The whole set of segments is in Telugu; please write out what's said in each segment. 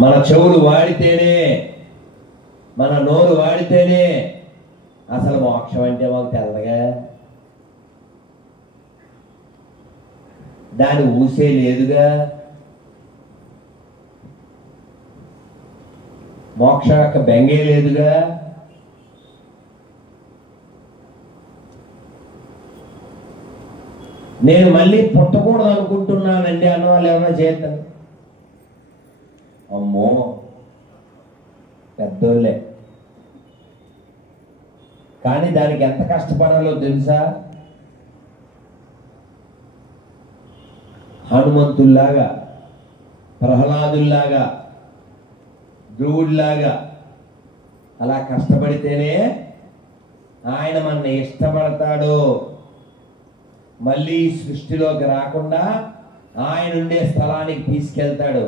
మన చెవులు వాడితేనే, మన నోరు వాడితేనే అసలు మోక్షం అంటే మాకు తెల్లగా. దాని ఊసే లేదుగా. మోక్షం యొక్క బెంగే లేదుగా. నేను మళ్ళీ పుట్టకూడదు అనుకుంటున్నానండి అన్న వాళ్ళు ఏమైనా చేస్తాను? అమ్మో పెద్దోళ్ళే. కానీ దానికి ఎంత కష్టపడాలో తెలుసా? హనుమంతుల్లాగా, ప్రహ్లాదుల్లాగా, ధ్రువుడిలాగా అలా కష్టపడితేనే ఆయన మనల్ని ఇష్టపడతాడు. మళ్ళీ సృష్టిలోకి రాకుండా ఆయన ఉండే స్థలానికి తీసుకెళ్తాడు.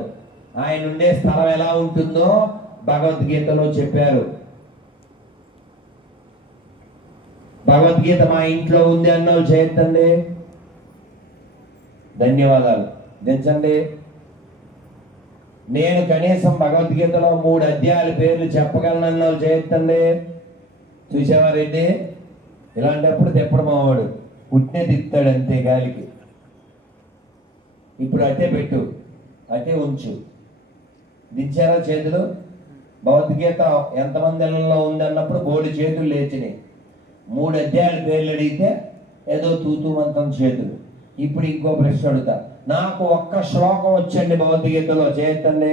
ఆయన ఉండే స్థలం ఎలా ఉంటుందో భగవద్గీతలో చెప్పారు. భగవద్గీత మా ఇంట్లో ఉంది అన్నోళ్ళు చేయొద్దండి. ధన్యవాదాలు దించండి. నేను కనీసం భగవద్గీతలో 3 అధ్యాయాల పేర్లు చెప్పగలను అన్నోళ్ళు చేయొద్దండి. చూసావా రెడ్డి? ఇలాంటప్పుడు తిప్పడు మావాడు, పుట్టినే తిప్పుతాడు అంతే గాలికి. ఇప్పుడు అట్టే పెట్టు, అట్టే ఉంచు. దించారా చేతులు? భగవద్గీత ఎంతమంది ఇళ్లలో ఉంది అన్నప్పుడు బోడి చేతులు లేచినాయి. 3 అధ్యాయాల పేర్లు అడిగితే ఏదో తూతూ మంత్రం చేతులు. ఇప్పుడు ఇంకో ప్రశ్న అడుగుతా, నాకు ఒక్క శ్లోకం వచ్చండి భగవద్గీతలో, చేయొద్దండి.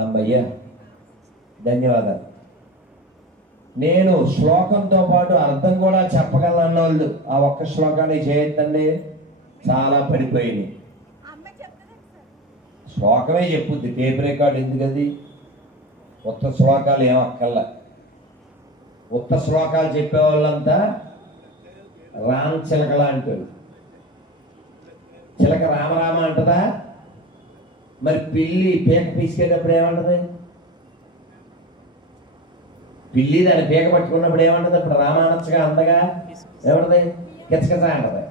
అమ్మయ్యా ధన్యవాదాలు. నేను శ్లోకంతో పాటు అర్థం కూడా చెప్పగలను అన్నోళ్ళు ఆ ఒక్క శ్లోకాన్ని చేయొద్దండి. చాలా పడిపోయింది. శ్లోకమే చెప్పుద్ది, టేప్ రికార్డు ఎందుకు? అది కొత్త శ్లోకాలు ఏం అక్కర్లా. కొత్త శ్లోకాలు చెప్పేవాళ్ళంతా రామ్ చిలకలా అంటారు. చిలక రామరామ అంటదా? మరి పిల్లి పీక పీసుకేటప్పుడు ఏమంటది? పిల్లి దాన్ని పీక పట్టుకున్నప్పుడు ఏమంటది? ఇప్పుడు రామ అనొచ్చుగా, అందగా ఏమంటది? కిచకిచ అంటది.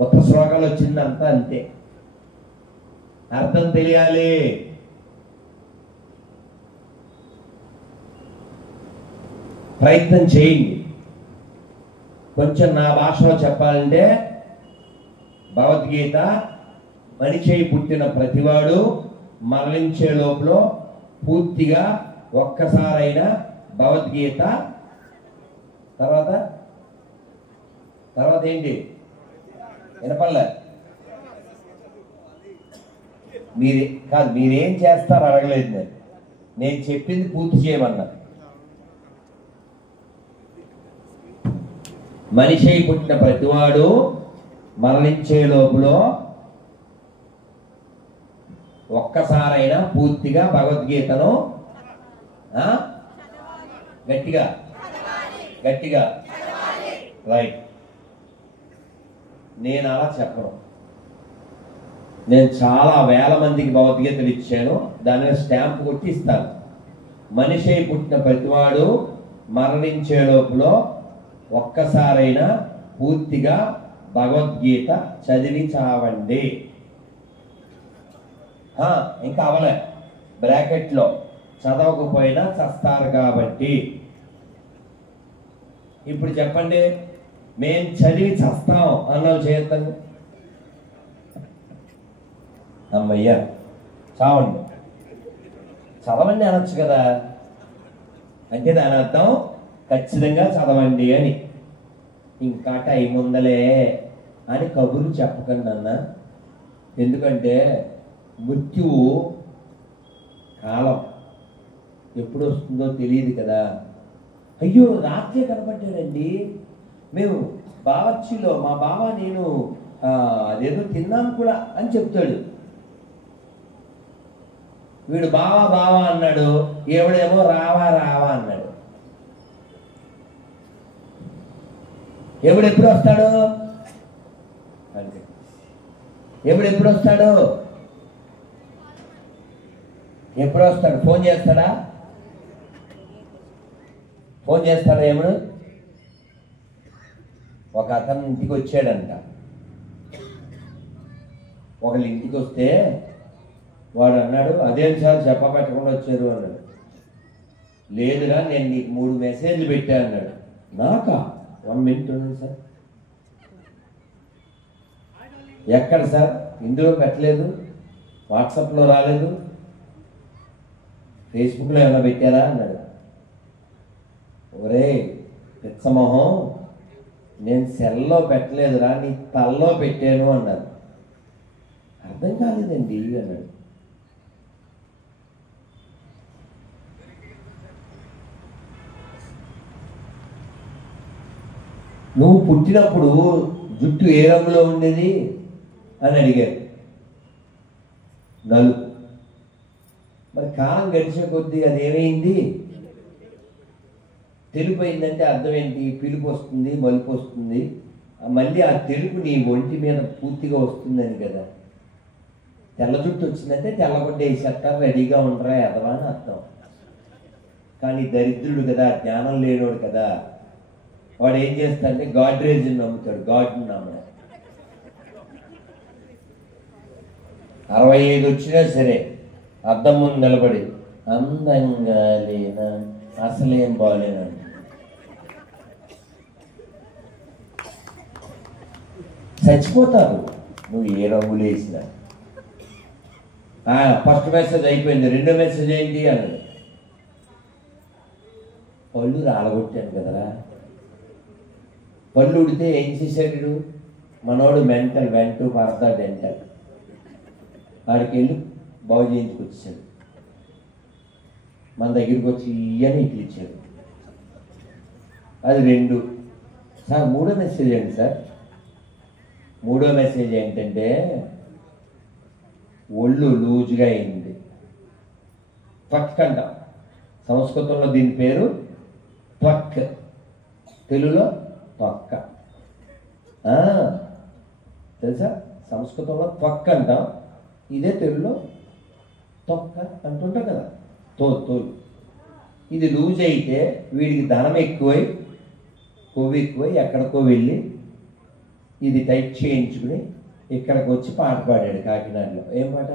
కొత్త శ్లోకాలు వచ్చిందంతా అంతే. అర్థం తెలియాలి. ప్రయత్నం చేయండి. కొంచెం నా భాషలో చెప్పాలంటే భగవద్గీత మనిషి పుట్టిన ప్రతివాడు మరణించే లోపల పూర్తిగా ఒక్కసారైనా భగవద్గీత తర్వాత తర్వాత ఏంటి వినపడలే? మీరే కాదు, మీరేం చేస్తారు అడగలేదు. నేను చెప్పింది పూర్తి చేయమన్నా. మనిషి పుట్టిన ప్రతివాడు మరణించే లోపల ఒక్కసారైనా పూర్తిగా భగవద్గీతను గట్టిగా గట్టిగా రైట్. నేను అలా చెప్పను. నేను చాలా వేల మందికి భగవద్గీతలు ఇచ్చాను. దాని మీద స్టాంప్ కొట్టి ఇస్తాను. మనిషి పుట్టిన ప్రతివాడు మరణించే లోపల ఒక్కసారైనా పూర్తిగా భగవద్గీత చదివి చావండి. ఇంకా అవలే, బ్రాకెట్లో చదవకపోయినా చస్తారు కాబట్టి. ఇప్పుడు చెప్పండి, మేం చదివి చస్తాం అన్నవి చేస్తాను. అమ్మయ్యా చావండి, చదవండి అనొచ్చు కదా. అంటే దాని అర్థం ఖచ్చితంగా చదవండి అని. ఇంకా టైం ఉందలే అని కబుర్లు చెప్పకండి అన్న. ఎందుకంటే మృత్యువు కాలం ఎప్పుడు వస్తుందో తెలియదు కదా. అయ్యో రాత్రే కనపడ్డాడండి, మేము బావర్చిలో మా బావ నేను అదేదో తిన్నాను కూడా అని చెప్తాడు. వీడు బావా బావా అన్నాడు, ఎవడేమో రావా రావా అన్నాడు. ఎవడెప్పుడు వస్తాడు అంటే ఎప్పుడు వస్తాడు? ఎప్పుడు వస్తాడు? ఫోన్ చేస్తాడా? ఫోన్ చేస్తాడా? ఎప్పుడు? ఒక అతను ఇంటికి వచ్చాడంట. ఒకళ్ళ ఇంటికి వస్తే వాడు అన్నాడు, అదేం సార్ చెప్పబెట్టకుండా వచ్చారు అన్నాడు. లేదురా, నేను నీకు 3 మెసేజ్లు పెట్టా అన్నాడు. నాకా? 1 మినిట్ ఉంది సార్. ఎక్కడ సార్? ఇందులో పెట్టలేదు, వాట్సాప్లో రాలేదు, ఫేస్బుక్లో ఏమైనా పెట్టారా అన్నాడు. ఒరే పిచ్చమొహం, నేను సెల్లో పెట్టలేదురా, నీ తల్లో పెట్టాను అన్నాడు. అర్థం కాలేదండి అన్నాడు. నువ్వు పుట్టినప్పుడు జుట్టు ఏ రంగులో ఉండేది అని అడిగారు. నలుపు. మరి కాలం గడిచే కొద్దీ అది ఏమైంది? తెలుపు అయిందంటే అర్థం ఏంటి? పిలుపు వస్తుంది, మలుపు వస్తుంది. మళ్ళీ ఆ తెలుపు నీ ఒంటి మీద పూర్తిగా వస్తుందని కదా. తెల్ల జుట్టు వచ్చిందంటే తెల్లగొడ్డ వేసేస్తారు, రెడీగా ఉండరా ఎదవా అని అర్థం. కానీ దరిద్రుడు కదా, జ్ఞానం లేనోడు కదా, వాడు ఏం చేస్తాడంటే గాడ్రేజ్ని నమ్ముతాడు. గాడ్ని నమ్మడు. 65 వచ్చినా సరే అద్దం ముందు నిలబడి అందంగా లేనా, అసలేం బాగాలేనండి. చచ్చిపోతారు నువ్వు ఏ రంగులు వేసినా. ఫస్ట్ మెసేజ్ అయిపోయింది, 2వ మెసేజ్ ఏంటి అన్నాడు. పళ్ళు రాలగొట్టాను కదరా. పళ్ళు ఉడితే ఏం చేశాడు మనోడు? మెంటల్ వెంటూ పడతా డెంటల్. వాడికి వెళ్ళి బాగు చేయించుకొచ్చాడు. మన దగ్గరికి వచ్చి ఇయ్యని ఇట్లు ఇచ్చాడు. అది 2. సార్ 3వ మెసేజ్ ఏంటి సార్? 3వ మెసేజ్ ఏంటంటే ఒళ్ళు లూజుగా అయింది. త్వక్ అంట. సంస్కృతంలో దీని పేరు త్వక్, తెలుగులో త్వక్క. తెలుసా? సంస్కృతంలో త్వక్ అంటాం, ఇదే తెలుగులో తొక్క అంటుంటాం కదా. తోలు. ఇది లూజ్ అయితే వీడికి ధనం ఎక్కువై, కొవ్వు ఎక్కువై ఎక్కడికో వెళ్ళి ఇది టైట్ చేయించుకుని ఇక్కడికి వచ్చి పాట పాడాడు కాకినాడలో. ఏం పాట?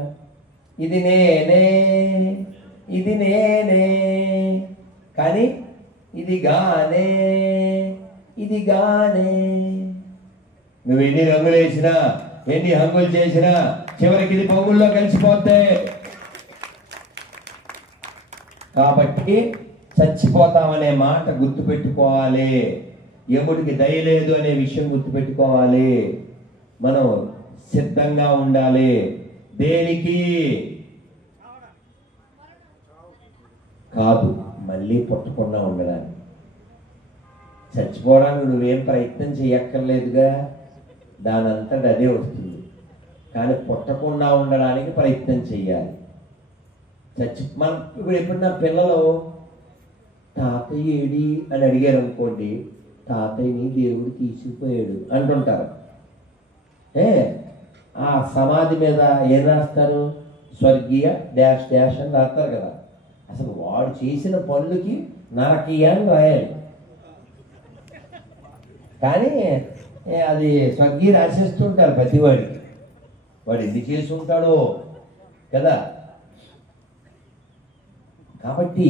ఇది నేనే, ఇది నేనే, కానీ ఇది గానే, ఇది గానే. నువ్వు ఎన్ని రంగులు వేసినా, ఎన్ని హంగులు చేసినా చివరికి ఇది పొంగుల్లో కలిసిపోతే. కాబట్టి చచ్చిపోతామనే మాట గుర్తుపెట్టుకోవాలి. యముడికి దయలేదు అనే విషయం గుర్తుపెట్టుకోవాలి. మనం సిద్ధంగా ఉండాలి. దేనికి కాదు, మళ్ళీ పుట్టకుండా ఉండడానికి. చచ్చిపోవడానికి నువ్వేం ప్రయత్నం చేయక్కర్లేదుగా, దానంతట అదే వస్తుంది. కానీ పుట్టకుండా ఉండడానికి ప్రయత్నం చెయ్యాలి. మనం ఇప్పుడు ఎప్పుడన్నా పిల్లలు తాతయ్య ఏడి అని అడిగారు అనుకోండి, తాతయ్యని దేవుడు తీసుకుపోయాడు అంటుంటారు. ఆ సమాధి మీద ఏం రాస్తారు? స్వర్గీయ డాష్ డాష్ అని రాస్తారు కదా. అసలు వాడు చేసిన పనులకి నరకీయ అని రాయాలి. కానీ అది స్వర్గీయ రాసేస్తుంటారు ప్రతివాడికి. వాడు ఎన్ని చేసి ఉంటాడో కదా. కాబట్టి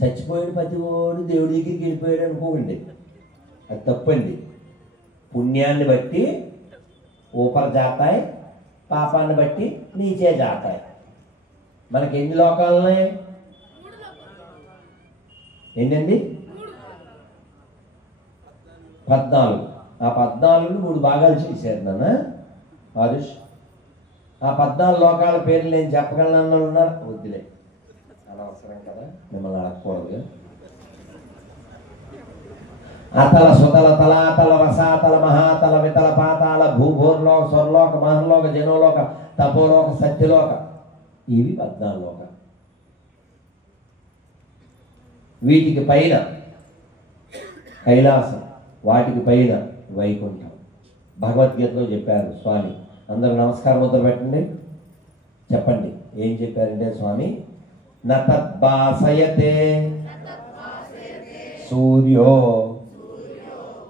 చచ్చిపోయిన ప్రతివాడు దేవుడి దగ్గరికి వెళ్ళిపోయాడు అనుకోకండి, అది తప్పండి. పుణ్యాన్ని బట్టి ఊపర్ జాతాయి, పాపాన్ని బట్టి నీచే జాతాయి. మనకి ఎన్ని లోకాలు ఉన్నాయి? ఏంటండి? 14. ఆ 14ని 3 భాగాలు చేశారు నాన్న ఆరుష్. ఆ 14 లోకాల పేర్లు నేను చెప్పగలను ఉన్నారు. వద్దులే, అనవసరం కదా, మిమ్మల్ని అడగకూడదు. అతల సుతల తలాతల వసాతల మహాతల వితల పాతాల భూభూర్లోక స్వర్లోక మహర్లోక జనోలోక తపోలోక సత్యలోక, ఇవి 14 లోక. వీటికి పైన కైలాసం, వాటికి పైన వైకుంఠం. భగవద్గీతలో చెప్పారు స్వామి. అందరూ నమస్కారం మొదలు పెట్టండి, చెప్పండి ఏం చెప్పారంటే స్వామి, నతద్భాసయతే సూర్యో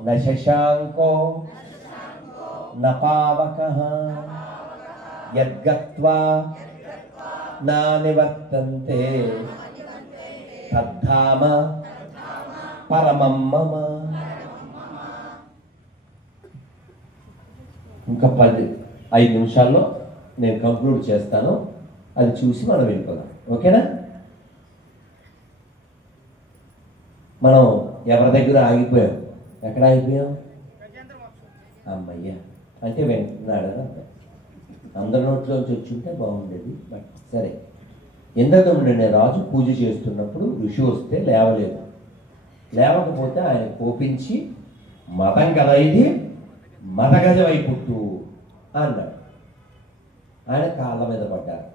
న శశాంకో న పావకః యద్గత్వా నా నివర్తంతే తద్ధామ పరమం మమ. ఇంకా 5 నిమిషాల్లో నేను కంక్లూడ్ చేస్తాను, అది చూసి మనం వెళ్ళిపోదాం. ఓకేనా? మనం ఎవరి దగ్గర ఆగిపోయాం? ఎక్కడ ఆగిపోయాం? అమ్మయ్య అంటే వింటున్నాడు అని అందరి నోట్లోంచి వచ్చుంటే బాగుండేది. బట్ సరే. ఇంద్రదమ్ముడు అనే రాజు పూజ చేస్తున్నప్పుడు ఋషి వస్తే లేవలేదు. లేవకపోతే ఆయన కోపించి మతం కదా ఇది, మతగజమై పుట్టు అన్నాడు. ఆయన కాళ్ళ మీద పడ్డారు.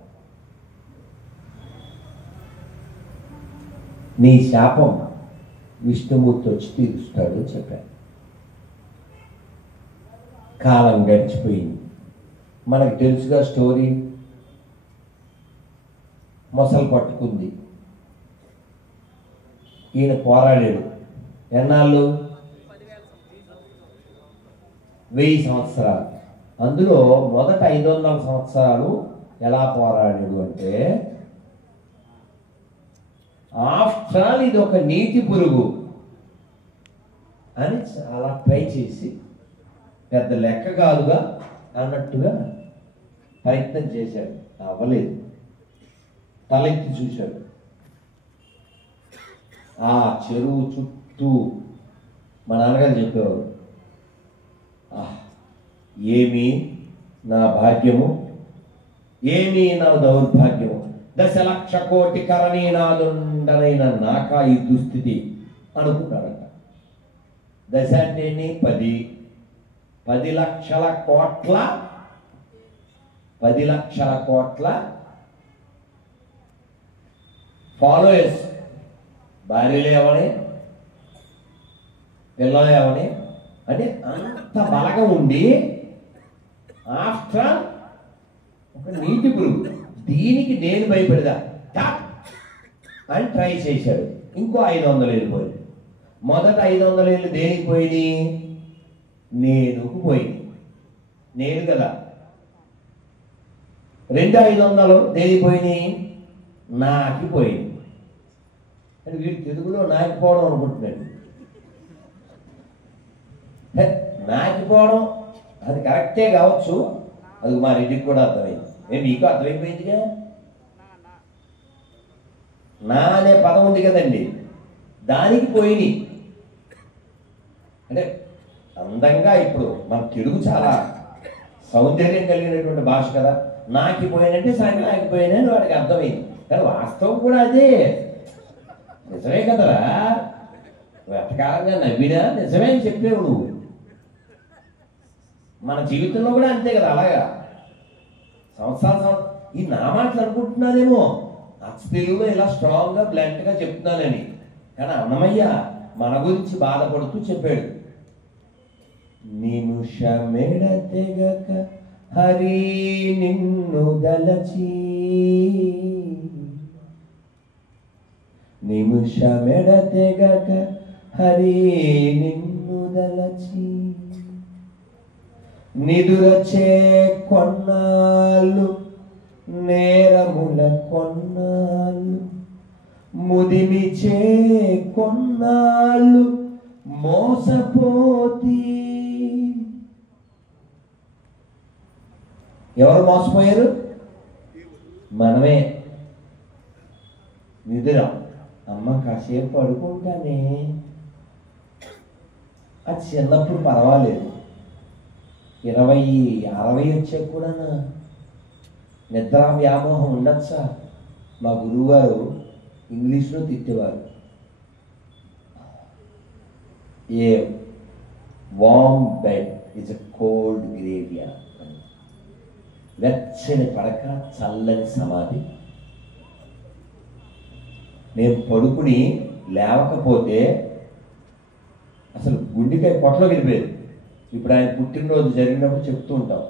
నీ శాపం విష్ణుమూర్తి వచ్చి తీరుస్తాడు అని చెప్పాడు. కాలం గడిచిపోయింది. మనకు తెలుసుగా స్టోరీ. మొసలు పట్టుకుంది, ఈయన పోరాడాడు. ఎన్నాళ్ళు? 1000 సంవత్సరాలు. అందులో మొదట 500 సంవత్సరాలు ఎలా పోరాడాడు అంటే, ఆఫ్టర్ ఆల్ ఇది ఒక నీటి పురుగు అని అలా ట్రై చేసి పెద్ద లెక్క కాదుగా అన్నట్టుగా ప్రయత్నం చేశాడు. అవ్వలేదు. తలెత్తి చూశాడు. ఆ చెరువు చుట్టూ మా నాన్నగారు చెప్పేవారు, ఏమి నా భాగ్యము, ఏమి నా దౌర్భాగ్యము, 10,00,000 కోటి కరణీనాదుండనైన నాకా ఈ దుస్థితి అనుకున్నాడట. 10 అంటే 10 లక్షల కోట్ల 10 లక్షల కోట్ల ఫాలోయర్స్, భార్యలు ఏమని, పిల్లలు ఏమని, అంటే అంత బలగా ఉండి ఆఫ్టర్ ఒక నీటి పురుగు, దీనికి నేను భయపడదా అని ట్రై చేశాడు. ఇంకో 500 ఏళ్ళు పోయింది. మొదట 500 ఏళ్ళు దేనికి పోయింది? నేనుకు పోయింది. నేను కదా. 2 500 దేనికి పోయినాయి? నాకి పోయింది. అని వీడు తెలుగులో నాకిపోవడం అనుకుంటున్నాడు. నాకిపోవడం అది కరెక్టే కావచ్చు, అది మా రెడ్డికి కూడా అర్థమైంది. మీకు అర్థమైపోయిందిగా. నా అనే పదం ఉంది కదండి, దానికి పోయినాయి. అంటే అందంగా ఇప్పుడు మన తెలుగు చాలా సౌందర్యం కలిగినటువంటి భాష కదా. నాకి పోయినంటే సగం ఆగిపోయినని వాడికి అర్థమైంది. కానీ వాస్తవం కూడా అదే, నిజమే కదరా. వెటకారంగా నవ్వినా నిజమే అని చెప్పేవు నువ్వు. మన జీవితంలో కూడా అంతే కదా. అలాగా సంవత్సరాలు ఈ నా మాటలు అనుకుంటున్నానేమో అచ్చతెలుగులో ఇలా స్ట్రాంగ్గా బ్లంట్గా చెప్తున్నానని, కానీ అన్నమయ్య మన గురించి బాధపడుతూ చెప్పాడు. నిమిషమెడతెగక హరి నిన్ను దలచి, నిమిషమెడతెగక హరి నిన్ను దలచి, నిదురచే కొన్నాళ్ళు నేరముల కొన్నాళ్ళు, ముదిమిచే కొన్నాళ్ళు మోసపోతి. ఎవరు మోసపోయారు? మనమే. నిద్ర, అమ్మ కాసేపు పడుకుంటానే, అది చిన్నప్పుడు పర్వాలేదు. 20 60 వచ్చాక కూడా నిద్ర వ్యామోహం ఉండొచ్చా? మా గురువుగారు ఇంగ్లీష్లో తిట్టేవారు. A warm bed is a cold graveyard. వెచ్చని పడక చల్లని సమాధి. నేను పడుకుని లేవకపోతే అసలు గుండెకాయ పొట్టలో వెళ్ళిపోయేది. ఇప్పుడు ఆయన పుట్టినరోజు జరిగినప్పుడు చెప్తూ ఉంటాం,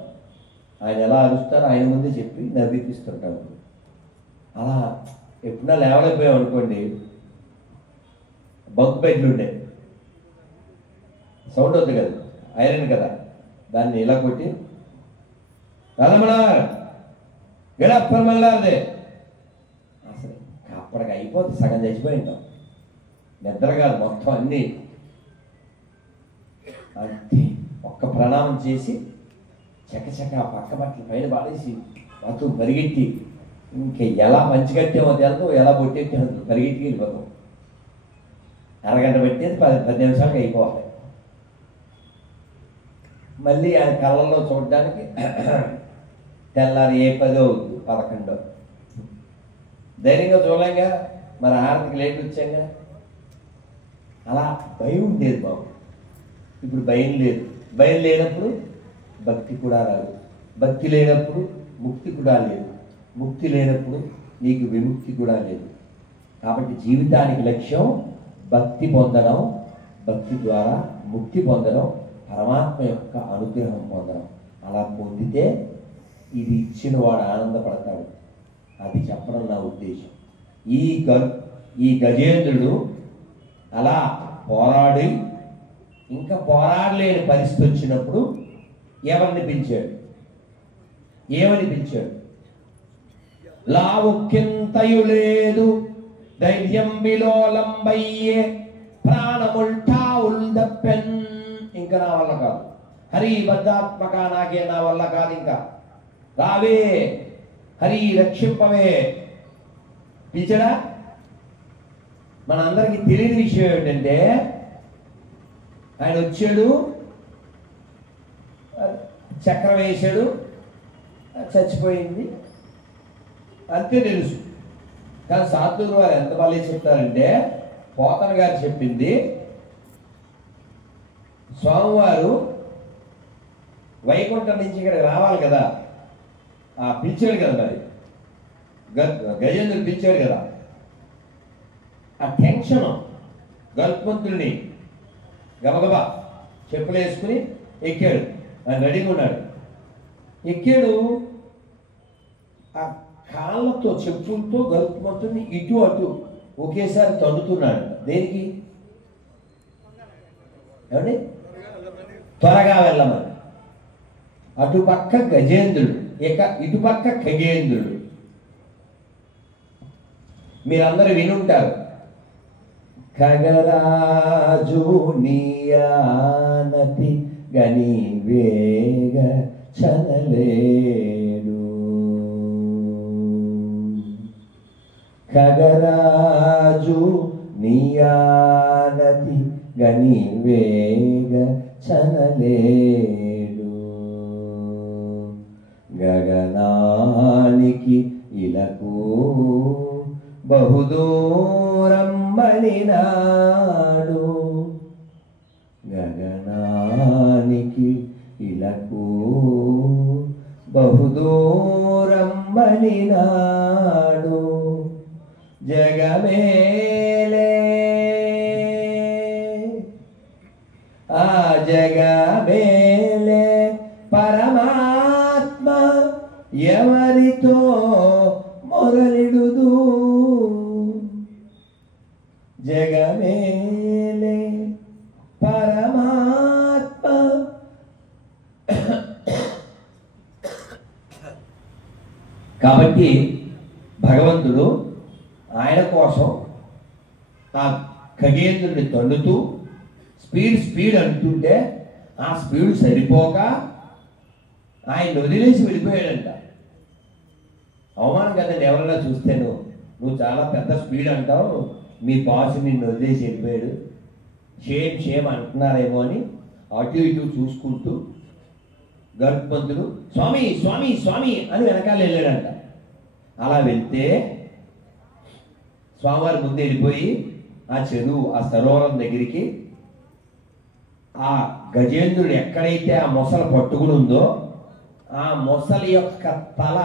ఆయన ఎలా అరుస్తారో ఆయన ముందే చెప్పి నవ్విపిస్తుంటాం. అలా ఎప్పుడన్నా లేవలేకపోయాం అనుకోండి, బంక్ బెడ్లు ఉండే, సౌండ్ వద్దు కదా, ఐరన్ కదా, దాన్ని ఇలా కొట్టి నల్లమలార్ గడప్పమల్లాదే అప్పటికి అయిపోతుంది, సగం చచ్చిపోయి ఉంటాం. నిద్ర కాదు, మొత్తం అన్నీ. అంతే ఒక్క ప్రణామం చేసి చకచక ఆ పక్క బట్టలు పైన పాడేసి మొత్తం పరిగెత్తి, ఇంకా ఎలా పంచికట్టేమో తెలుదు, ఎలా పొట్టేమో పరిగెత్తికి వెళ్ళిపోతాం. అరగంట పెట్టేది 10 నిమిషాలకి అయిపోవాలి. మళ్ళీ ఆయన కళ్ళల్లో చూడడానికి తెల్లారి 10 అవుతుంది, 11. ధైర్యంగా చూడలేంగా, మరి హారతికి లేట్ వచ్చాంగా. అలా భయం ఉండేది బాబు. ఇప్పుడు భయం లేదు. భయం లేనప్పుడు భక్తి కూడా రాదు. భక్తి లేనప్పుడు ముక్తి కూడా లేదు. ముక్తి లేనప్పుడు నీకు విముక్తి కూడా లేదు. కాబట్టి జీవితానికి లక్ష్యం భక్తి పొందడం, భక్తి ద్వారా ముక్తి పొందడం, పరమాత్మ యొక్క అనుగ్రహం పొందడం. అలా పొందితే ఇది ఇచ్చిన వాడు ఆనందపడతాడు. అది చెప్పడం నా ఉద్దేశం. ఈ గజేంద్రుడు అలా పోరాడి ఇంకా పోరాడలేని పరిస్థితి వచ్చినప్పుడు ఎవరిని పిలిచాడు? ఏమని పిలిచాడు? లావుక్యంతయు లేదు ధైర్యం విలోలంబయ్యే ప్రాణముల్టా ఉల్దప్పెన్. ఇంకా నా వల్ల కాదు, హరి బద్ధాత్మక, నాకే నా వల్ల కాదు, ఇంకా రావే హరి రక్షింపవే. పిలిచడా? మనందరికీ తెలియని విషయం ఏంటంటే ఆయన వచ్చాడు, చక్రం వేశాడు, చచ్చిపోయింది, అంతే తెలుసు. కానీ సాధువులు వారు ఎంత బాగా చెప్తారంటే, పోతన గారు చెప్పింది, స్వామివారు వైకుంఠం నుంచి ఇక్కడికి రావాలి కదా, పిలిచాడు కదా, మరి గజేంద్రుడు పిలిచాడు కదా, ఆ టెన్షన్ గల్పంతుడిని గబగబా చెప్పులు వేసుకుని ఎక్కాడు. ఆయన రెడీగా ఉన్నాడు. ఎక్కాడు, ఆ కాళ్ళతో చెప్పులతో గల్పంతుడిని ఇటు అటు ఒకేసారి తన్నుతున్నాడు. దేనికి? ఏమండి? త్వరగా వెళ్ళమని. అటుపక్క గజేంద్రుడు, ఇటుపక్క ఖగేంద్రుడు. మీరందరూ వినుంటారు, ఖగరాజు నీయానతి గని వేగ చనలేడు. ఖగరాజు నీయానతి గని వేగ చనలేడు. గగనానికి ఇలకు బహుదూరం మణినాడు. గగనానికి ఇలకు బహుదూరం మణినాడు. జగమేలే ఆ జగమేలే పరమాత్మ ఎవరితో మొరలిడుదు. జగమేలే పరమాత్మ. కాబట్టి భగవంతుడు ఆయన కోసం ఆ ఖగేంద్రుడిని తన్నుతూ స్పీడ్ అంటుంటే ఆ స్పీడ్ సరిపోక ఆయన వదిలేసి వెళ్ళిపోయాడంట. అవమానం కదండి. ఎవరైనా చూస్తే నువ్వు చాలా పెద్ద స్పీడ్ అంటావు, మీ బాస్ నిన్ను వదిలేసి వెళ్ళిపోయాడు, షేమ్ అంటున్నారేమో అని అటు ఇటు చూసుకుంటూ గరుత్మంతుడు స్వామి స్వామి స్వామి అని వెనకాల వెళ్ళాడంట. అలా వెళ్తే స్వామివారి ముందు వెళ్ళిపోయి ఆ చెరువు, ఆ సరోవరం దగ్గరికి ఆ గజేంద్రుడు ఎక్కడైతే ఆ మొసలు పట్టుకుని ఉందో ఆ మొసలి యొక్క తల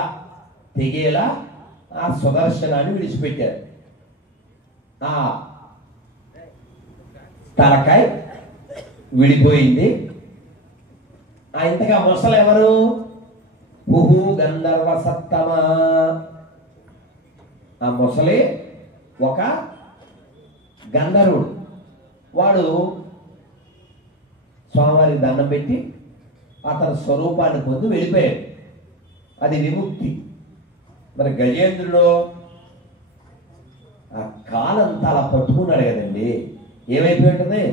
తెగేలా ఆ సుదర్శనాన్ని విడిచిపెట్టారు. ఆ తలకాయ విడిపోయింది. ఇంతగా మొసలు ఎవరు? హుహు గంధర్వ సత్తమ. ఆ మొసలి ఒక గంధర్వుడు. వాడు స్వామివారికి దండం పెట్టి అతని స్వరూపాన్ని పొంది వెళ్ళిపోయాడు. అది విముక్తి. మరి గజేంద్రుడు కాలంతా అలా పట్టుకున్నాడు కదండి, ఏమైపోయి ఉంటుంది?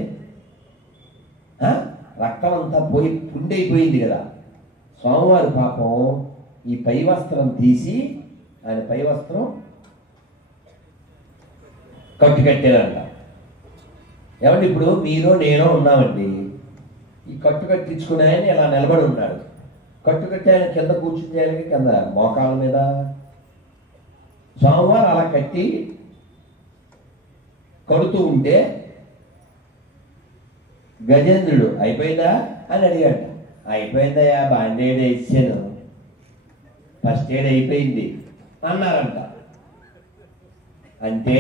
రక్తం అంతా పోయి పుండైపోయింది కదా. స్వామివారి పాపం ఈ పై వస్త్రం తీసి ఆయన పై వస్త్రం కట్టుకట్టారంట. ఏమండి, ఇప్పుడు మీరు నేను ఉన్నామండి, ఈ కట్టు కట్టించుకుని ఆయన ఇలా నిలబడి ఉన్నాడు. కట్టు కట్టి ఆయన కింద కూర్చుని చేయాలి, కింద మోకాల మీద. స్వామివారు అలా కట్టి కడుతూ ఉంటే గజేంద్రుడు అయిపోయిందా అని అడిగాడు. అయిపోయిందయ్యా, బ్యాండేడ్ వేసాను, ఫస్ట్ ఎయిడ్ అయిపోయింది అన్నారంట. అంటే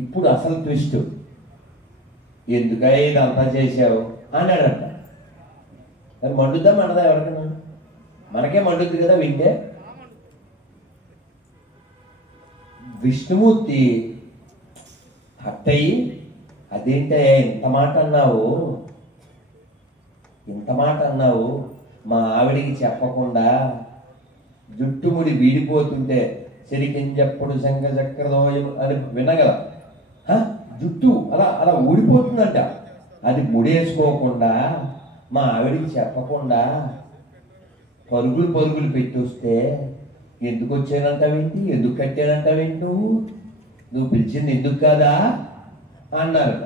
ఇప్పుడు అసలు ట్విస్ట్, ఎందుకై ఇదంతా చేశావు అన్నాడంట. మరి మండుద్దా మండదా ఎవరికన్నా? మనకే మండుద్ది కదా వింటే. విష్ణుమూర్తి హట్టయి, అదేంటయ్యా ఇంత మాట అన్నావు, ఇంత మాట అన్నావు, మా ఆవిడికి చెప్పకుండా జుట్టుముడి వీడిపోతుంటే సిరికింజప్పుడు శంఖ చక్రదోయం అని వినగల, జుట్టు అలా అలా ఊడిపోతుందంట. అది ముడేసుకోకుండా మా ఆవిడికి చెప్పకుండా పరుగులు పరుగులు పెట్టి వస్తే ఎందుకు వచ్చానంటావేంటి, ఎందుకు కట్టానంటావేంటి, నువ్వు పిలిచింది ఎందుకు కాదా అన్నారు.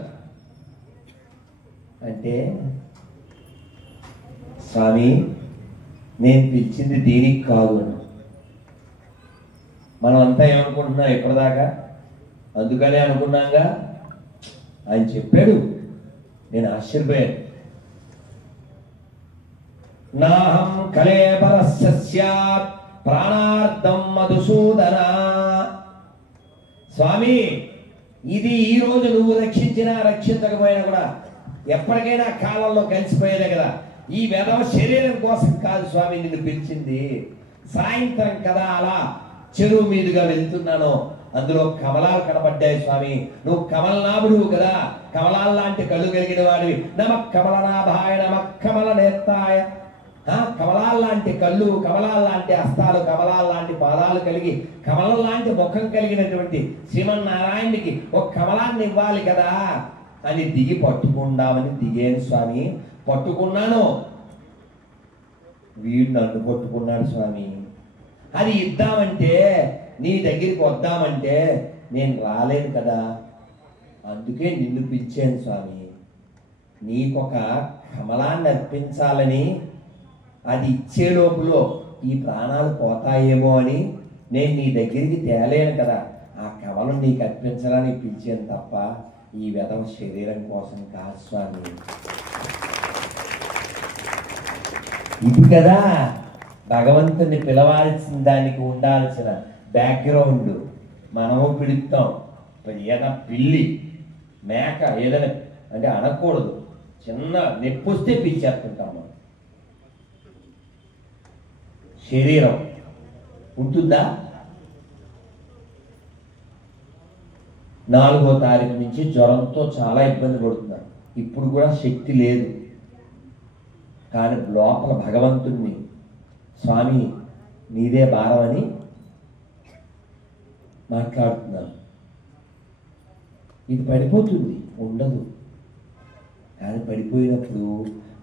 అంటే స్వామి నేను పిలిచింది దీనికి కాదు. మనం అంతా ఏమనుకుంటున్నాం ఇప్పటిదాకా, అందుకనే అనుకున్నాగా. ఆయన చెప్పాడు, నేను ఆశ్చర్యపోయాను. నాహం కళేబరస్య స్యాత్ ప్రాణార్థం మధుసూదన. స్వామి, ఇది ఈ రోజు నువ్వు రక్షించినా రక్షించకపోయినా కూడా ఎప్పటికైనా కాలంలో కలిసిపోయేదే కదా. ఈ వెధవ శరీరం కోసం కాదు స్వామి నిన్ను పిలిచింది. సాయంత్రం కదా అలా చెరువు మీదుగా వెళ్తున్నాను, అందులో కమలాలు కనబడ్డాయి స్వామి. నువ్వు కమలనాభుడు కదా, కమలాల లాంటి కళ్ళు కలిగిన వాడివి. నమః కమలనాభాయ నమః కమల నేత్రాయ. కమలాల లాంటి కళ్ళు, కమలాల లాంటి హస్తాలు, కమలాల లాంటి పాదాలు కలిగి కమలం లాంటి ముఖం కలిగినటువంటి శ్రీమన్నారాయణుడికి ఒక కమలాన్ని ఇవ్వాలి కదా అని దిగి పట్టుకుందామని దిగాను స్వామి. పట్టుకున్నాను, వీడు నన్ను పట్టుకున్నాడు స్వామి. అది ఇద్దామంటే, నీ దగ్గరికి వద్దామంటే నేను రాలేను కదా, అందుకే నిన్ను పిలిచాను స్వామి. నీకొక కమలాన్ని అర్పించాలని, అది ఇచ్చే లోపల ఈ ప్రాణాలు పోతాయేమో అని నేను నీ దగ్గరికి తేలేను కదా, ఆ కమలం నీకు అర్పించడానికి పిలిచాను తప్ప ఈ వెధవ శరీరం కోసం కాదు స్వామి. ఇది కదా భగవంతుని పిలవాల్సిన దానికి ఉండాల్సిన బ్యాక్గ్రౌండ్. మనము పిలుస్తాం, ఏదైనా పిల్లి మేక ఏదైనా అంటే అనకూడదు, చిన్న నొప్పి వస్తే పిలిచేస్తుంటాం. మనం శరీరం ఉంటుందా? 4వ తారీఖు నుంచి జ్వరంతో చాలా ఇబ్బంది పడుతున్నారు. ఇప్పుడు కూడా శక్తి లేదు, కానీ లోపల భగవంతుణ్ణి స్వామి నీదే భారం అని మాట్లాడుతున్నాను. ఇది పడిపోతుంది, ఉండదు. కానీ పడిపోయినప్పుడు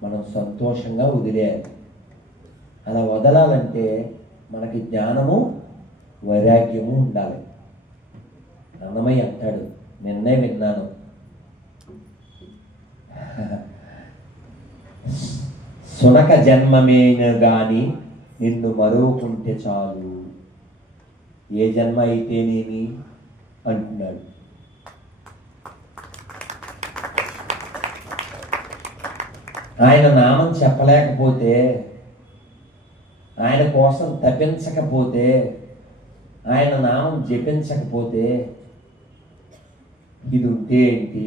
మనం సంతోషంగా వదిలేయాలి. అలా వదలాలంటే మనకి జ్ఞానము వైరాగ్యము ఉండాలి. అన్నమయ్య అంటాడు, నిన్నే విన్నాను, సునక జన్మమేన గాని నిన్ను మరువకుంటే చాలు, ఏ జన్మ అయితేనేమి అంటున్నాడు. ఆయన నామం చెప్పలేకపోతే, ఆయన కోసం తపించకపోతే, ఆయన నామం జపించకపోతే ఇది ఉంటే ఏంటి,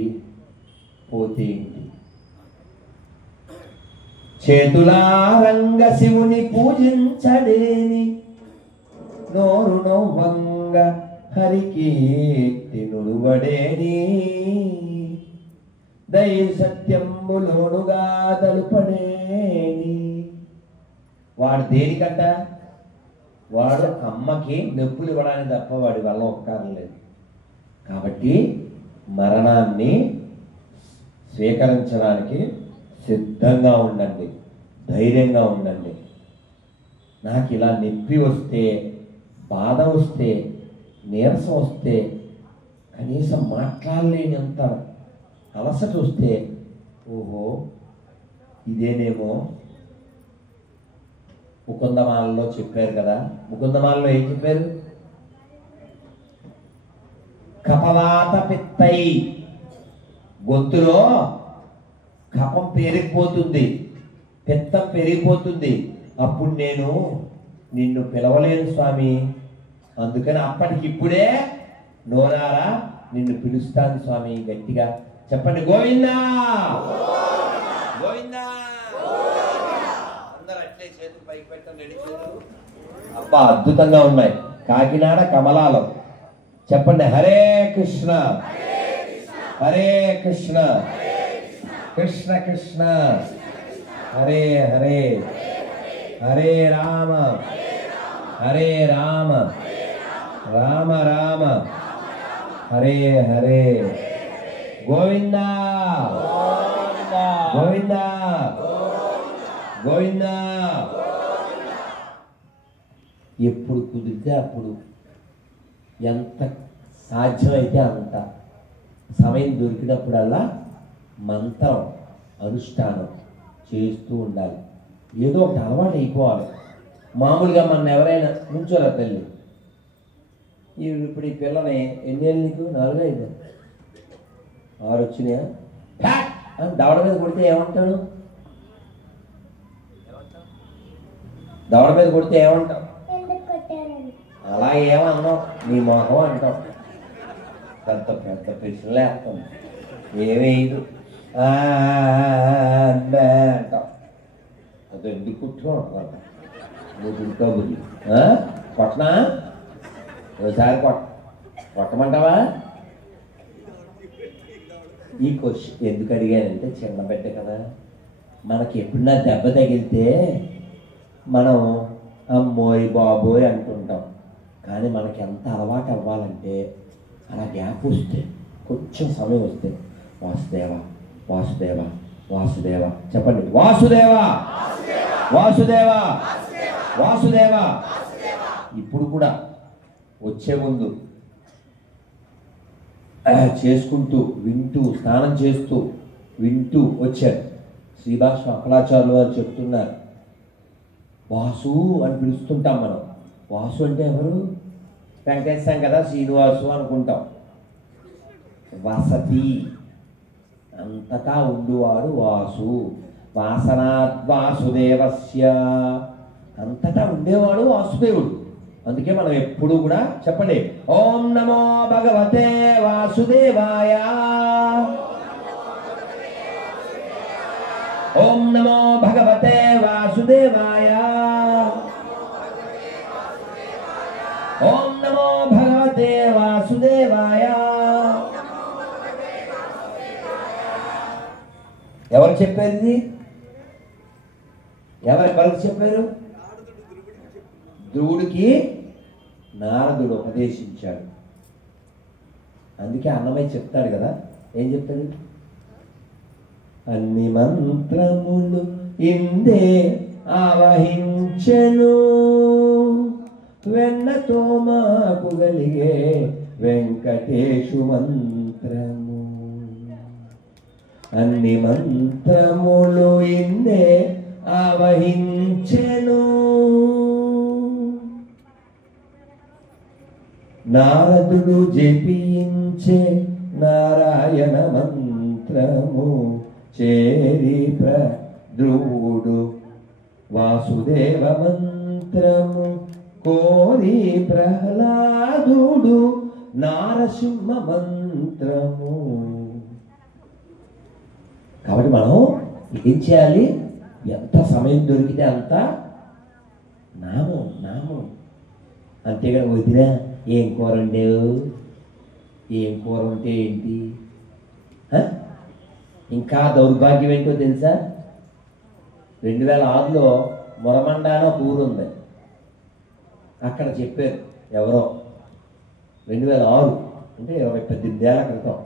పోతే ఏంటి? చేతులారంగ శివుని పూజించడేని, నోరు నవ్వంగ హరికి నుడువడేని, దై సత్యంబులోనుగా తలుపడేని. వాడు దేనికంట? వాడు అమ్మకి నొప్పులు ఇవ్వడానికి తప్ప వాడి వల్ల ఒక్కర్లేదు. కాబట్టి మరణాన్ని స్వీకరించడానికి సిద్ధంగా ఉండండి, ధైర్యంగా ఉండండి. నాకు ఇలా నొప్పి వస్తే, బాధ వస్తే, నీరసం వస్తే, కనీసం మాట్లాడలేనంత అలసట వస్తే, ఓహో ఇదేనేమో ముకుందమాలలో చెప్పారు కదా. ముకుందమాలలో ఏం చెప్పారు? కపవాత పిత్తై, గొంతులో కపం పెరిగిపోతుంది, పిత్తం పెరిగిపోతుంది. అప్పుడు నేను నిన్ను పిలవలేను స్వామి, అందుకని అప్పటికిప్పుడే నోరారా నిన్ను పిలుస్తాను స్వామి. గట్టిగా చెప్పండి, గోవిందా గోవిందా. అందరూ అట్లే చేతులు పైకి పెట్టండి, రెడీ చేతులు. అబ్బా అద్భుతంగా ఉన్నాయి. కాకినాడ కమలాలం. చెప్పండి, హరే కృష్ణ హరే కృష్ణ కృష్ణ కృష్ణ హరే హరే, హరే రామ హరే రామ రామ రామ హరే హరే, గోవిందా గోవిందా గోవిందా. ఎప్పుడు కుదిరితే అప్పుడు, ఎంత సాధ్యమైతే అంత సమయం దొరికినప్పుడల్లా మంత్రం అనుష్ఠానం చేస్తూ ఉండాలి. ఏదో ఒకటి అలవాటు అయిపోవాలి. మామూలుగా మన ఎవరైనా నుంచోరా తల్లి, ఇప్పుడు ఈ పిల్లని ఎన్నేళ్ళు నీకు? 4 5 6 వచ్చినాయా? దవడ మీద కొడితే ఏమంటాడు? దవడ మీద కొడితే ఏమంటావు? అలా ఏమన్నావు, నీ మొహం అంటావు. పెద్ద పెద్ద ప్రశ్నలే వేస్తాం, ఏమేయదు అంటావు. అది ఎందుకు కూర్చోంటావు? నువ్వు గుర్తోబుద్ది కొట్టనా? ఒకసారి కొట్టమంటావా? ఈ క్వశ్చన్ ఎందుకు అడిగానంటే, చిన్న బిడ్డ కదా, మనకి ఎప్పుడన్నా దెబ్బ తగిలితే మనం అమ్మోయ్ బాబోయ్ అంటుంటాం. కానీ మనకి ఎంత అలవాటు అవ్వాలంటే, అలా గ్యాప్ వస్తే, కొంచెం సమయం వస్తే, వాసుదేవ వాసుదేవ వాసుదేవ చెప్పండి, వాసుదేవ వాసుదేవ వాసుదేవ. ఇప్పుడు కూడా వచ్చే ముందు చేసుకుంటూ వింటూ, స్నానం చేస్తూ వింటూ వచ్చారు. శ్రీభాష అక్కలాచార్యులు వారు చెప్తున్నారు, వాసు అని పిలుస్తుంటాం మనం. వాసు అంటే ఎవరు? వెంకటేశ్వరం కదా, శ్రీనివాసు అనుకుంటాం. వసతి, అంతటా ఉండువాడు వాసు. వాసనాద్వాసుదేవస్య, అంతటా ఉండేవాడు వాసుదేవుడు. అందుకే మనం ఎప్పుడు కూడా చెప్పండి, ఓం నమో భగవతే వాసుదేవాయ, ఓం నమో భగవతే వాసుదేవాయ, ఓం నమో భగవతే వాసుదేవాయ. ఎవరు చెప్పారు ఇది? ఎవరికి చెప్పారు? ధ్రువుడికి నారదుడు ఉపదేశించాడు. అందుకే అన్నమయ్య చెప్తాడు కదా, ఏం చెప్తాడు? అన్ని మంత్రములు ఇందే ఆవహించెను, వెన్నతో మాకు గలిగే వెంకటేశు మంత్రము. అన్ని మంత్రములు ఇందే ఆవహించెను, నారదుడు జపించే నారాయణ మంత్రము, చేరి ధ్రువుడు వాసుదేవ మంత్రము, కోరి ప్రహ్లాదుడు నారసింహ మంత్రము. కాబట్టి మనం ఏం చేయాలి? ఎంత సమయం దొరికితే అంత నామం నామం. అంతేగాని వదినా ఏం కూర ఉండేవు, ఏం కూర ఉంటే ఏంటి? ఇంకా దౌర్భాగ్యం ఏంటో తెలుసా? 2006లో మొరమండాన ఒక ఊరు ఉంది, అక్కడ చెప్పారు ఎవరో 2006 అంటే 18 ఏళ్ల క్రితం